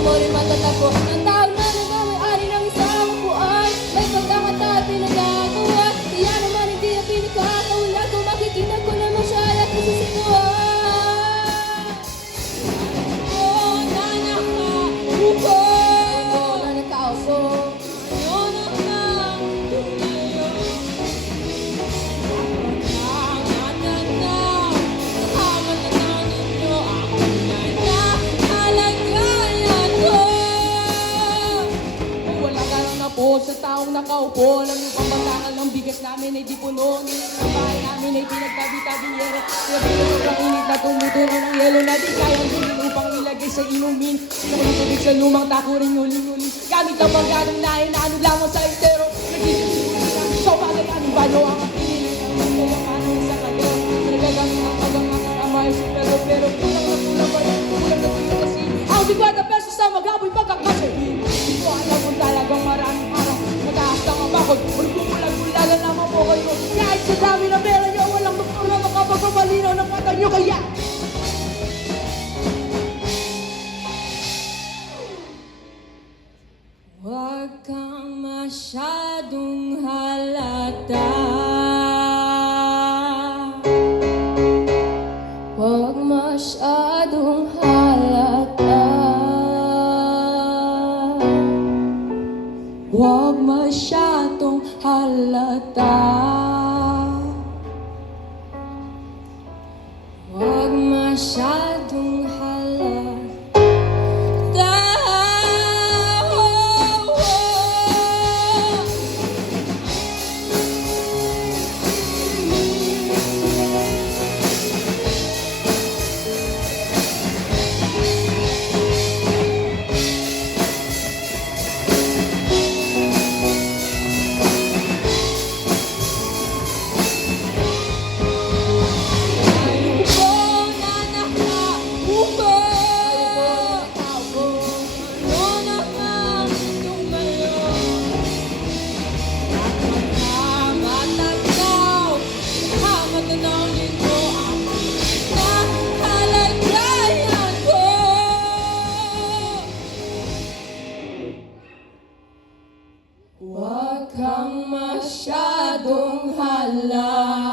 mo rin matatagpo. Ang tawag na nagmamay-ari ng isang upuan, may pagkakata at pinagagawa. Kaya naman hindi ang pinagkakaulan, kung makikinag ko naman siya at nasasituan. Sa taong nakaupo, alam yung pambatangan ng bigas namin ay di puno. Ang bahay namin ay pinagtabi-tabiyera. Kaya sobrang init na tumutunaw ng yelo na di kayang gawin upang ilagay sa inumin. Nakalitubig sa lumang tako rin uling-uling. Gamit ang bangganong nahin na ano lamang sa estero. Nagsisiguri na so bagay anong banyo ang pinili ng gusto yung anong sa kalero. Nagagamit ang pag-angat ang maayos pero kulang na kulang pa rin. Kulang na kulang kasi ang 50 pesos na mag-aboy pagkakasya. Hindi ko alam kung talagang maraming mataas na mabakod, ulala naman po kayo. Kahit sa dami na pera nyo, walang doktor na makapagpamalinaw ng mata nyo. Kaya huwag kang masyadong halata. Huwag masyadong halata. Huwag masyadong halata. Huwag masyadong halata. Huwag kang masyadong halata.